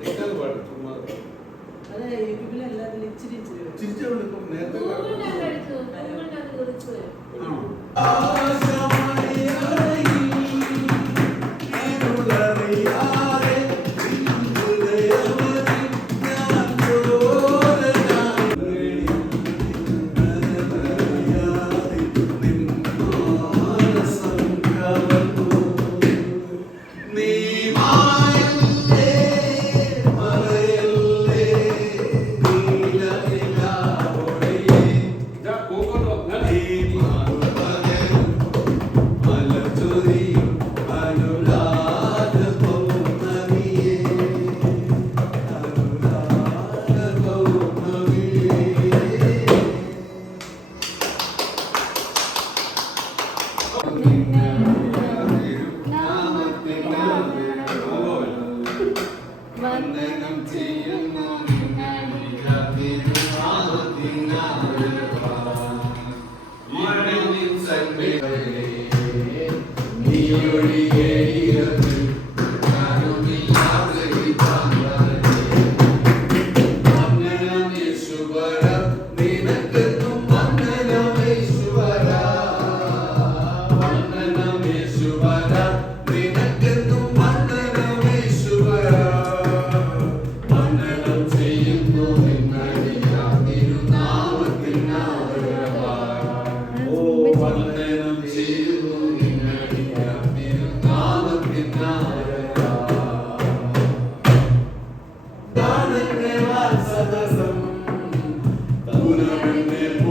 എടുക്കാതെ പാടില്ല ചുമ്മാ ചിരിച്ചോണ്ട് ഇപ്പം നേരത്തെ procurando me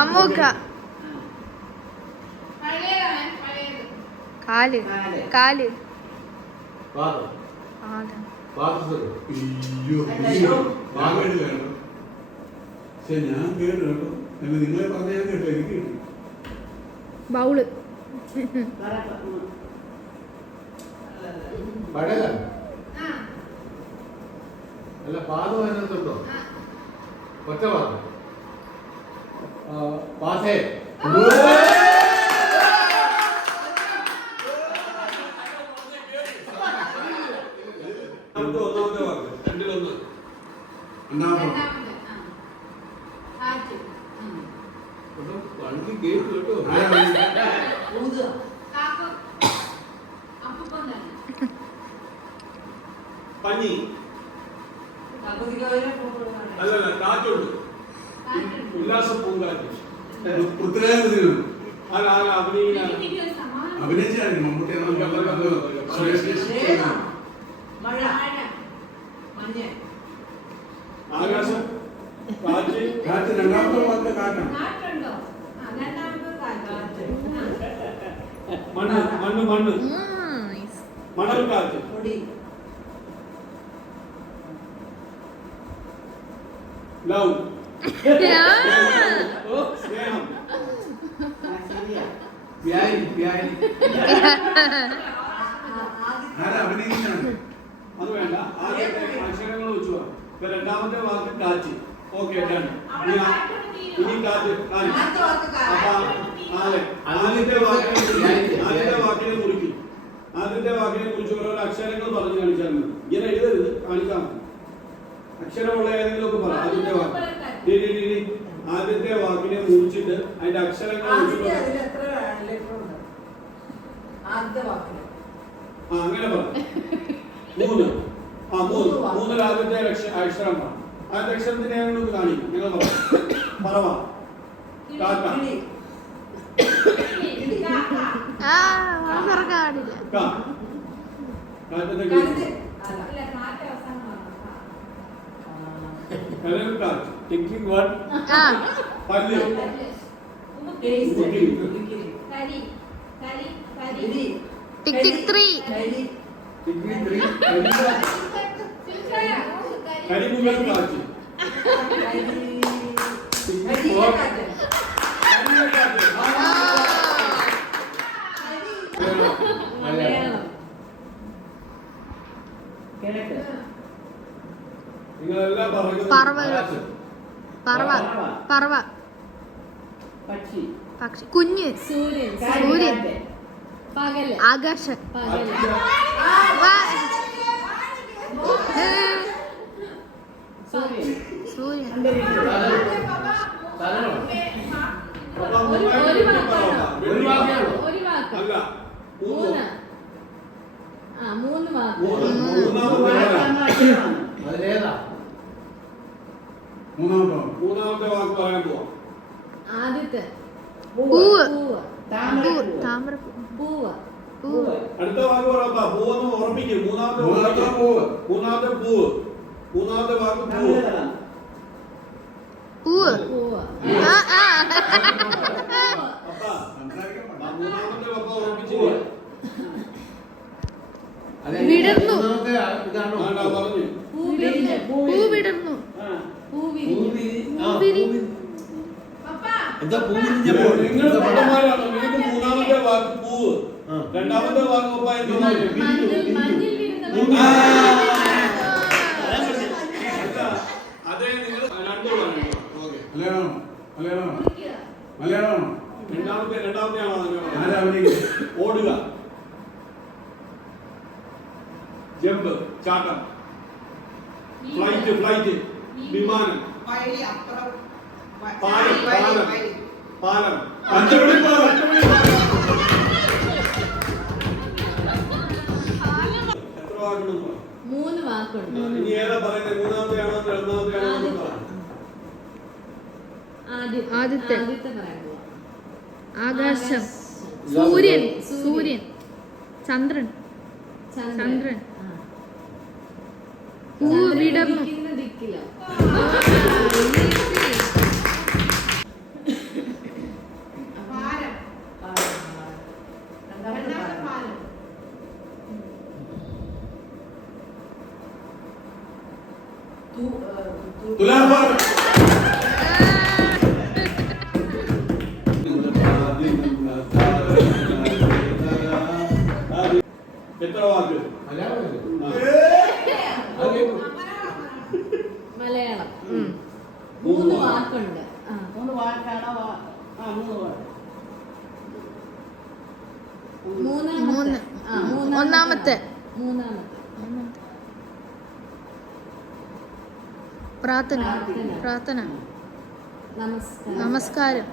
അമ്മൂക്ക. കാൽ. കാൽ. അല്ല പാദം ഒറ്റ പാദം. പാസേ പനി അല്ലല്ല കാറ്റുണ്ട്. ഉല്ലാസ പൂങ്കാറ്റ് പൃഥ്വിരാജ്. അഭിനയിച്ചായിരുന്നു. മമ്മൂട്ടി ആകാശം. കാറ്റ്. കാറ്റ് രണ്ടാമത്തെ വാക്ക് കാറ്റാണ്. മണ്ണ് മണ്ണ് മണ്ണ്. മണൽ കാറ്റ്. ലവ് അത് വേണ്ട ആദ്യത്തെ അക്ഷരങ്ങൾ വെച്ചു. ഇപ്പൊ രണ്ടാമത്തെ വാക്ക് കാറ്റ് ഓക്കെ ഇനി കാറ്റ് ആദ്യത്തെ വാക്കിനെ ആദ്യത്തെ വാക്കിനെ കുറിക്കും ആദ്യത്തെ വാക്കിനെ കുറിച്ച് ഓരോ അക്ഷരങ്ങൾ പറഞ്ഞു കാണിച്ചാൽ മതി ഇങ്ങനെ എഴുതരുത് മതി അക്ഷരമുള്ള ഏതെങ്കിലും ഒക്കെ പറ ആദ്യത്തെ വാക്ക്. ആദ്യത്തെ വാക്കിനെ മുറിച്ചിട്ട് അതിന്റെ അക്ഷരങ്ങൾ ആ അങ്ങനെ പറഞ്ഞു മൂന്ന്. ആ മൂന്ന്. മൂന്നിൽ ആദ്യത്തെ അക്ഷ- അക്ഷരം ആദ്യത്തെ അക്ഷരത്തിനെ ഞങ്ങൾ കാണിക്കും. നിങ്ങൾ പറഞ്ഞു പറവാ കാക്ക. കാറ്റത്തെ കാറ്റ് ടിക്കിംഗ് വൺ ആ പല്ല്. കരി കരി കരി. ടിക് ടിക് ത്രീ കരി. ടിക്കിംഗ് ത്രീ കരി കരിമുകൾ കാറ്റ് കരി. ടിക്കിംഗ് കരിയില ഫോർ കാറ്റ്. കരിമുകൾ കാറ്റ് ആ, മലയാളം. കിഴക്ക്. നിങ്ങളെല്ലാം പറയുന്നത് പറവകൾ. പറവ. പറവ. പക്ഷി. പക്ഷി. കുഞ്ഞ്. സൂര്യൻ. സൂര്യൻ. ആകാശം. അല്ല. മൂന്ന്. മൂന്ന്. ആ മൂന്ന് വാക്ക്. അതിലേതാ? മൂന്നാമത്തെ വാക്ക്. മൂന്നാമത്തെ വാക്ക് പറയാൻ പോവാം. ആദ്യത്തെ. പൂവ്. പൂവ്. താമര പൂവ്. പൂവ്. അടുത്ത വാക്ക് പറയാ പൂവെന്ന് ഓർമ്മിക്കും മൂന്നാമത്തെ മൂന്നാമത്തെ വാക്ക് പൂവ്. മൂന്നാമത്തെ പൂവ്. മൂന്നാമത്തെ വാക്ക് പൂവ്. പൂവ്. പൂവ്. ആ ആ. അപ്പാ സംസാരിക്കാൻ മൂന്നാമത്തെ വാക്ക് ഓർമ്മിച്ചില്ലേ അല്ല, വിടർന്നു. പറഞ്ഞു. പൂ. വിടർന്നു എന്താ മൂന്നാമത്തെ വാക്ക് പൂവ്. രണ്ടാമത്തെ വാക്ക്. അതാ നിങ്ങൾ രണ്ടു മലയാളമാണോ? കുറിക്കുക മലയാളമാണോ? രണ്ടാമത്തെ രണ്ടാമത്തെ ആണോ? ഓടുക. ജമ്പ് ചാട്ടം. Flight flight. വിമാനം. വഴി അപ്പുറം. പാലം പാലം. പാലം. പഞ്ചവടി പാലം. എത്ര വാക്കുണ്ടെന്ന് മൂന്ന് വാക്കുണ്ട്. ഇനി ഏതാ പറയുന്നത് മൂന്നാമത്തെ ആണോ രണ്ടാമത്തെ ആണോ ആദ്യത്തെ. ആകാശം. സൂര്യൻ. സൂര്യൻ. ചന്ദ്രൻ. ചന്ദ്രൻ. ചന്ദ്രൻ. ആ. പൂ മൂന്ന് വാക്കുണ്ട്. മൂന്ന് വാക്കാണോ? ആ മൂന്ന് വാക്ക്. മൂന്ന്. ഒന്നാമത്തെ. മൂന്നാമത്തെ. പ്രാർത്ഥന. പ്രാർത്ഥന. നമസ്കാരം.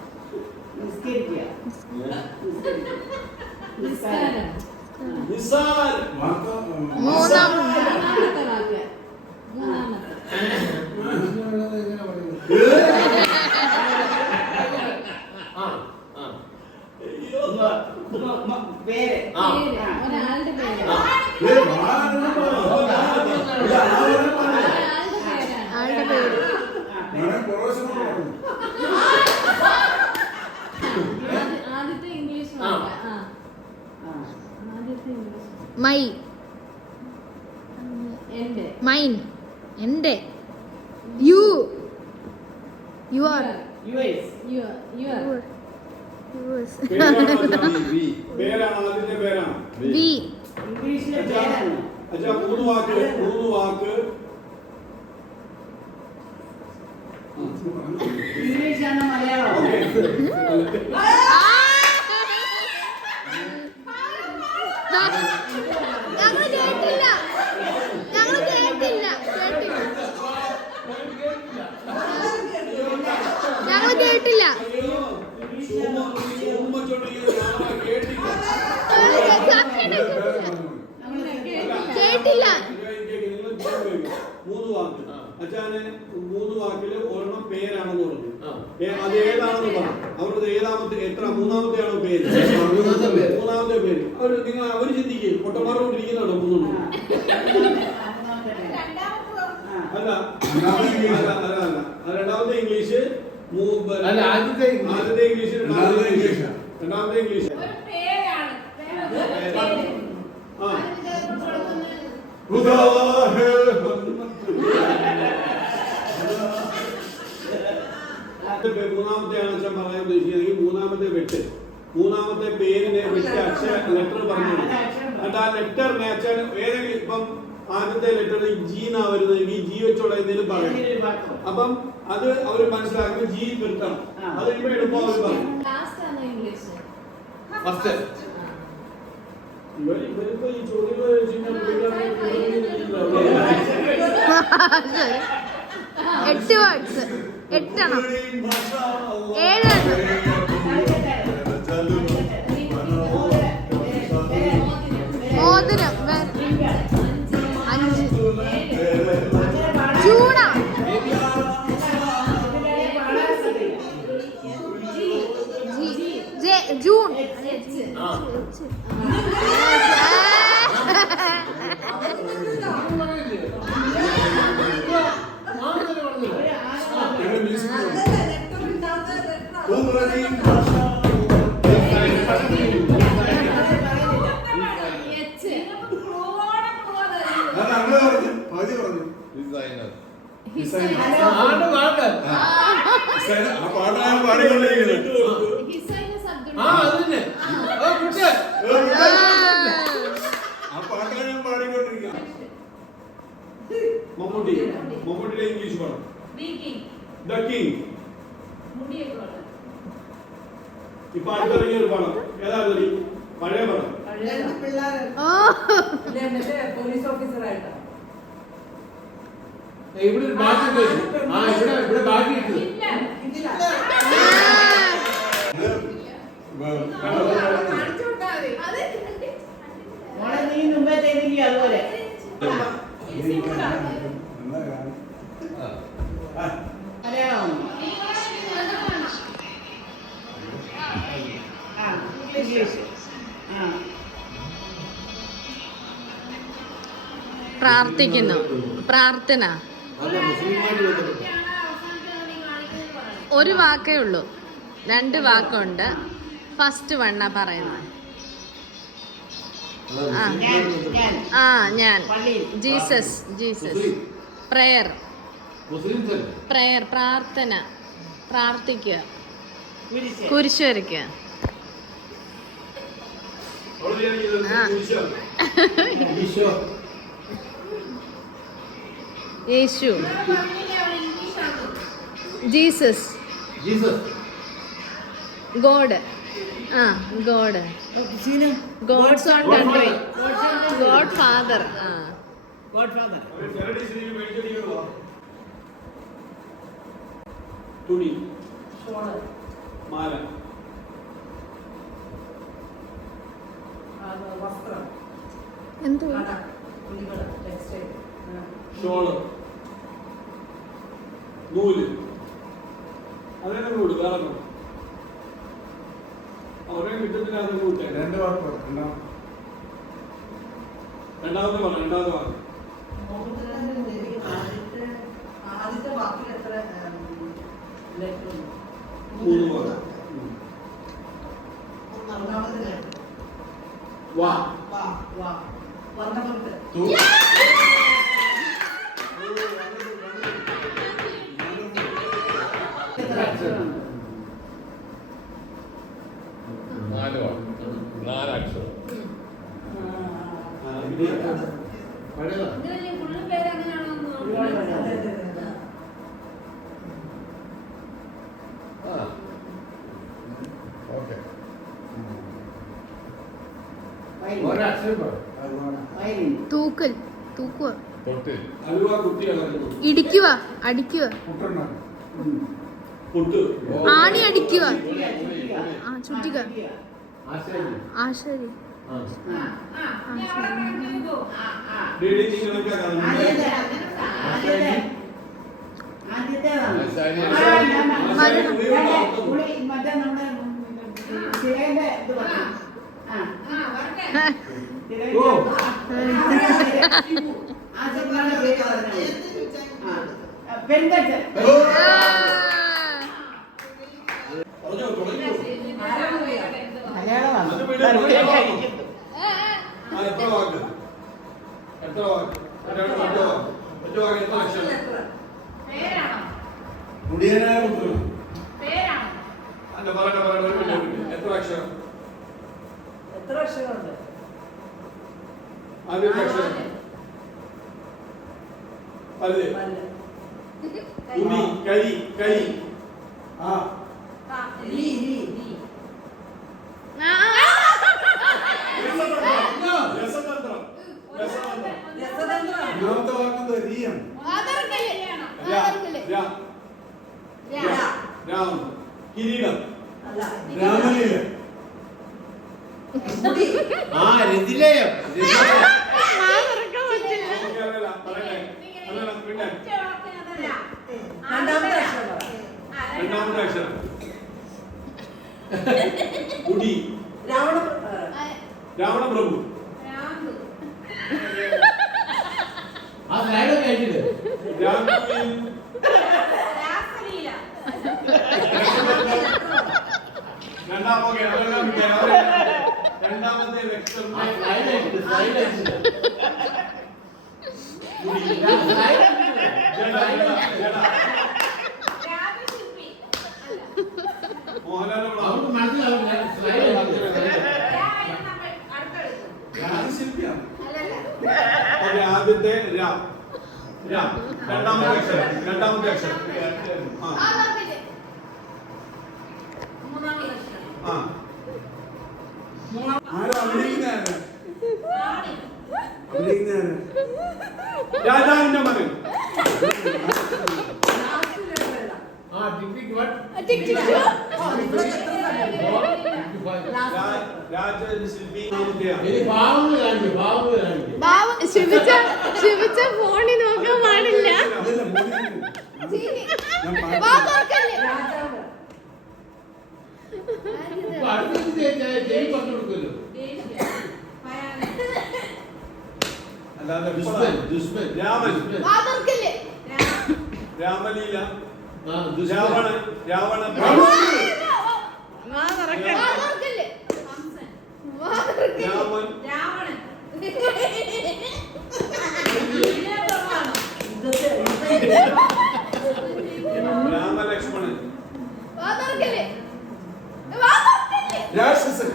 മൂന്നാമത്തെ. മൂന്നാമത്തെ ഇങ്ങനെയുള്ളത് എങ്ങനെ പറയുന്നത്? ആ, ആ. പേര്. ആ. പേര്. ഒരാളുടെ പേര്. ആളുടെ പേര്. ആദ്യത്തെ ഇംഗ്ലീഷ് ആ. ആ. ആ. മൈ. മൈൻ. എന്റെ. You. You are. You are. You are? ഇംഗ്ലീഷാണ് മലയാളം ഓക്കെ ഞങ്ങൾ കേട്ടില്ല ഞങ്ങൾ കേട്ടില്ല കേട്ടില്ല ഞങ്ങൾ കേട്ടില്ല അയ്യോ ചുമ്മാ ചുമ്മാ ചൊല്ലിയത് ഞാൻ കേട്ടില്ല കേട്ടില്ല മൂന്ന് വാക്ക് അച്ഛാന് മൂന്ന് വാക്കിൽ ഒരെണ്ണം പേരാണെന്ന് പറഞ്ഞു ആ. ഏ, അത് ഏതാണെന്ന് പറഞ്ഞു അവരുടെ ഏതാമത്തെ എത്ര മൂന്നാമത്തെ ആണോ പേര്. മൂന്നാമത്തെ പേര്. അവർ നിങ്ങൾ അവർ ചിന്തിക്കും പൊട്ടന്മാർ കൊണ്ടിരിക്കുന്നുണ്ടോ മൂന്നെണ്ണം? അല്ല അല്ല അല്ല അല്ല. രണ്ടാമത്തെ ഇംഗ്ലീഷ് അല്ല, ആദ്യത്തെ ഇംഗ്ലീഷ്. ആദ്യത്തെ ഇംഗ്ലീഷ് രണ്ടാമത്തെ ഇംഗ്ലീഷ് രണ്ടാമത്തെ ഇംഗ്ലീഷ് ഒരു പേരാണ്. പേര്. ആ. അതിന് ഹുദാഹേ ആദ്യത്തെ അച്ഛൻ പറയാൻ ഉദ്ദേശിക്കുന്നത്. മൂന്നാമത്തെ വെട്ട്. മൂന്നാമത്തെ പേരിനെ വെട്ട് അക്ഷര ലെറ്റർ പറഞ്ഞു. എന്നിട്ട് ആ ലെറ്ററിനെ അച്ഛൻ ഏതെങ്കിലും ഇപ്പം ആദ്യത്തെ ലെറ്റർ ജി എന്നാ ഈ ജി വെച്ചോടെ എന്തെങ്കിലും പറയും അപ്പം അത് അവർ മനസ്സിലാക്കുമ്പോൾ ജി നിർത്തണം. അത് ഇപ്പൊ എളുപ്പം അവർ പറയും. ആണ്. ഫസ്റ്റ് ഇവർ ഇവരിപ്പോ ഈ ചോദ്യങ്ങൾ ചോദിച്ചു എട്ട് വേർഡ്സ് എട്ടെണ്ണം ഏഴെണ്ണം മമ്മൂട്ടി മമ്മൂട്ടിയുടെ ഇംഗ്ലീഷ് പടം ദ കിങ് ഇപ്പൊ അടുത്തിറങ്ങിയ ഒരു പണം. ഈ പഴയ പണം. പോലീസ് ഓഫീസറായിട്ടാ ഇവിടെ ബാക്കി. ആ ഇവിടെ ഇവിടെ ബാക്കി നീ മുമ്പേ ചെയ്തില്ലേ അതുപോലെ? പ്രാർത്ഥിക്കുന്നു. പ്രാർത്ഥന. ഒരു വാക്കേ ഉള്ളൂ. രണ്ട് വാക്കുണ്ട്. ഫസ്റ്റ് വണ്ണ പറയുന്നത്. ആ. ഞാൻ. ജീസസ് ജീസസ് പ്രെയർ പ്രേയർ പ്രാർത്ഥന. പ്രാർത്ഥിക്കുക. കുരിശ് വരയ്ക്കുക ആ. യേശു. ജീസസ്. ഗോഡ്. ആ God. God's own country. God father ആ. ഗോഡ് ഫാദർ തുണി. മാല. വസ്ത്രം. എന്തോ തുണികൾ ടെക്സ്റ്റൈൽ ഷോൾ നൂൽ. അതേ കൂട് വേറെ അവരെ കിട്ടത്തില്ല അത് കൂട്ടെ രണ്ട് വാക്ക് രണ്ടാമത് പറഞ്ഞു രണ്ടാമത് വാക്ക് മൂന്ന് വാക്ക്. ഒന്നാമത് വാ. വാ വാ. വർണമുണ്ട് തൂക്കൽ തൂക്കുക ഇടിക്കുക അടിക്കുക ആണി അടിക്കുക ആ ചുറ്റിക ആശാരി മരണം എത്ര അക്ഷരം? എത്ര അക്ഷരമുണ്ട്? ആദ്യം അക്ഷരം. പല്ല്. തുണി കരി. കരി ആ. ലീ ലീ ലീ ഒന്നാമത്തെ വാക്ക് രിയാണ് രാം കിരീടം. രാമലീല ആ രതിലേയം. രണ്ടാമത്തെ അക്ഷരം രണ്ടാമത്തെ അക്ഷരം കുടി രാവണ രാവണ പ്രഭു ആ സ്ലൈഡ് കേട്ടിട്ട് രണ്ടാമോ കേരളം രണ്ടാമത്തെ വെക്ടർ ആദ്യത്തെ രാം. രാം. രണ്ടാമത്തെ അക്ഷരം. രണ്ടാമത്തെ അക്ഷരം. ആ ആ. രാജാവിന്റെ മകൻ ശിവിച്ച ഫോണിൽ നോക്കാൻ പാടില്ല രാമലീല. രാവണ രാവണ രാമൻ. രാവണൻ. രാമലക്ഷ്മണൻ. വാതർക്കല്ലേ? വാതർക്കല്ലേ? രാക്ഷസൻ.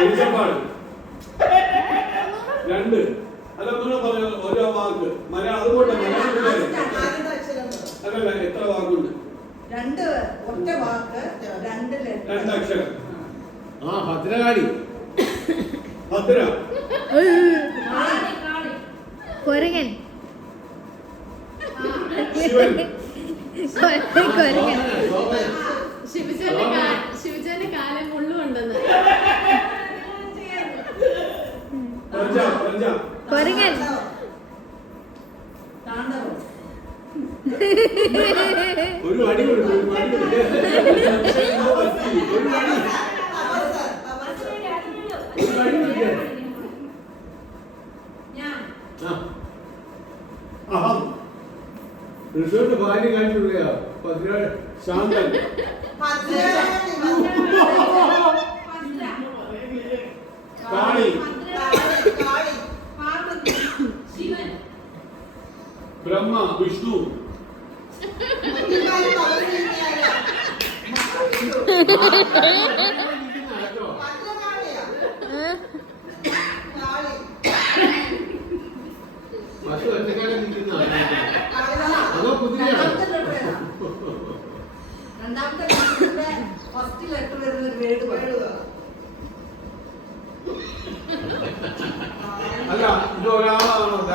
ഒരുപാട് രണ്ട്. അല്ല നിങ്ങൾ പറഞ്ഞു ഓരോ വാക്ക്. മല അതുകൊണ്ട് അല്ലല്ല എത്ര വാക്കുണ്ട്? രണ്ട് ഒറ്റ വാക്ക് രണ്ട് രണ്ട് രണ്ടക്ഷരം ആ ഭദ്രകാളി. ഭദ്ര. കൊരകൻ ശിവൻ. കൊരകൻ ശിവജന്റെ കാലം മുള്ളുണ്ടെന്ന് കൊരങ്ങൻ ഒരു അടി ഒരു അടി റിസോർട്ട് ഭാര്യ കാണിച്ചുള്ളയാ പതിനാല് ശാന്തൻ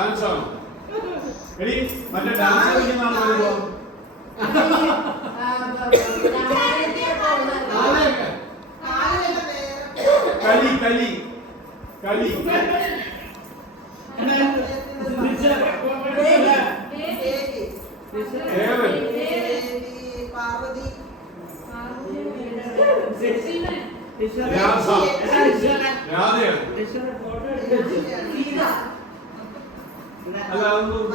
ഡാൻസ് ആണ് എടി മറ്റേ ഡാൻസ് കളിക്കുന്നതാണ് വരുമ്പോൾ കളി കളി കളി രാധയാണ് അല്ല അതൊന്നും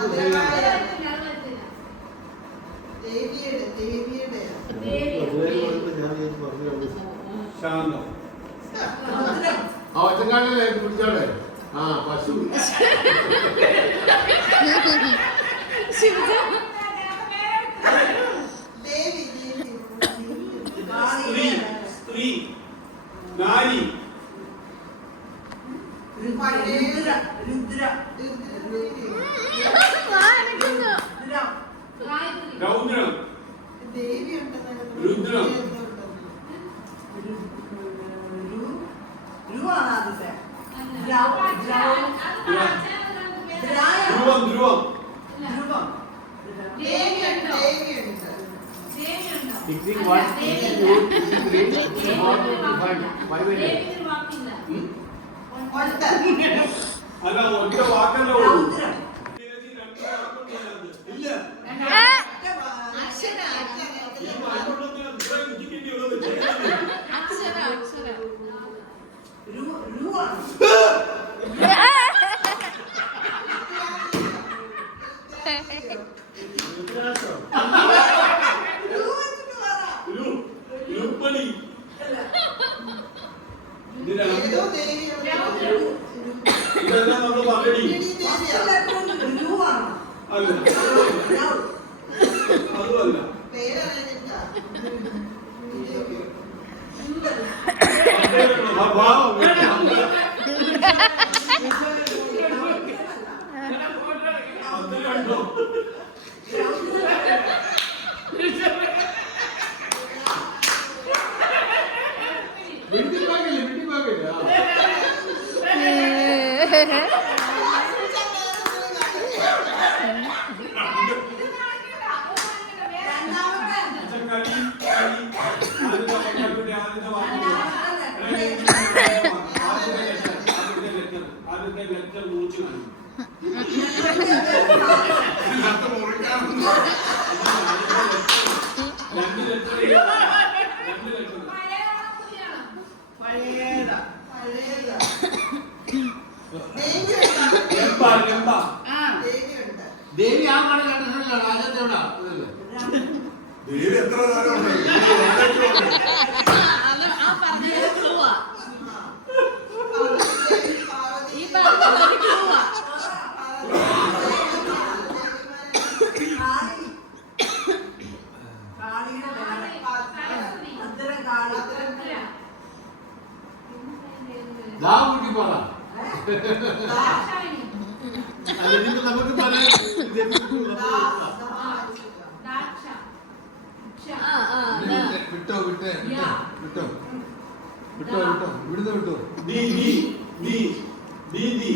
ശാന്തം. ആ ഒറ്റക്കാട്ടിലെ പിടിച്ചാടെ ആ പശു. സ്ത്രീ സ്ത്രീ നാരി. രുദ്ര രുദ്ര രൗദ്രം രുദ്രം ധ്രുവം ധ്രുവം ധ്രുവം Fixing what? Fixing what? Fixing what? Fixing what? Fixing what? അല്ല ഒറ്റ വാക്കല്ലോ ഇല്ല എന്റെ മൂച്ച് കാണിക്കും രണ്ട് ലെറ്റർ രണ്ട് ലെറ്റർ പഴയതാ ദേവി ആ കടലാട്ടല്ല രാജാത്തോടാ ദേവി എത്ര നേരം അല്ലെങ്കിൽ നമുക്ക് പറയാൻ വിട്ടോ വിട്ടേ വിട്ടോ വിട്ടോ വിട്ടോ ഇവിടുന്ന് വിട്ടോ ദീ ദീ ദീ ദീ ദീ